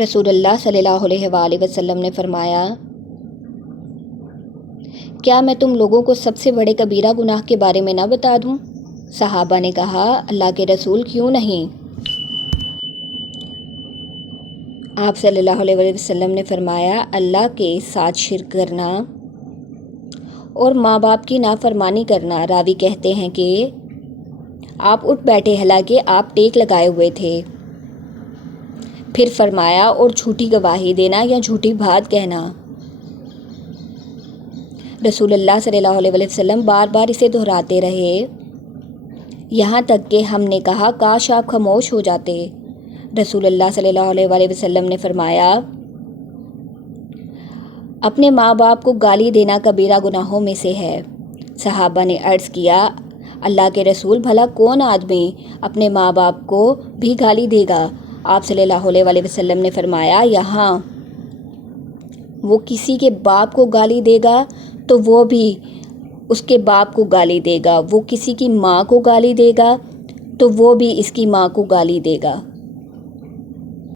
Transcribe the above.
رسول اللہ صلی اللہ علیہ وآلہ وسلم نے فرمایا، کیا میں تم لوگوں کو سب سے بڑے کبیرہ گناہ کے بارے میں نہ بتا دوں؟ صحابہ نے کہا، اللہ کے رسول کیوں نہیں؟ آپ صلی اللہ علیہ وآلہ وسلم نے فرمایا، اللہ کے ساتھ شرک کرنا اور ماں باپ کی نافرمانی کرنا۔ راوی کہتے ہیں کہ آپ اٹھ بیٹھے، حالانکہ آپ ٹیک لگائے ہوئے تھے۔ پھر فرمایا، اور جھوٹی گواہی دینا یا جھوٹی بات کہنا۔ رسول اللہ صلی اللہ علیہ وآلہ وسلم بار بار اسے دہراتے رہے، یہاں تک کہ ہم نے کہا کاش آپ خاموش ہو جاتے۔ رسول اللہ صلی اللہ علیہ وآلہ وسلم نے فرمایا، اپنے ماں باپ کو گالی دینا کبیرہ گناہوں میں سے ہے۔ صحابہ نے عرض کیا، اللہ کے رسول، بھلا کون آدمی اپنے ماں باپ کو بھی گالی دے گا؟ آپ صلی اللہ علیہ وآلہ وسلم نے فرمایا، یہاں وہ کسی کے باپ کو گالی دے گا تو وہ بھی اس کے باپ کو گالی دے گا، وہ کسی کی ماں کو گالی دے گا تو وہ بھی اس کی ماں کو گالی دے گا۔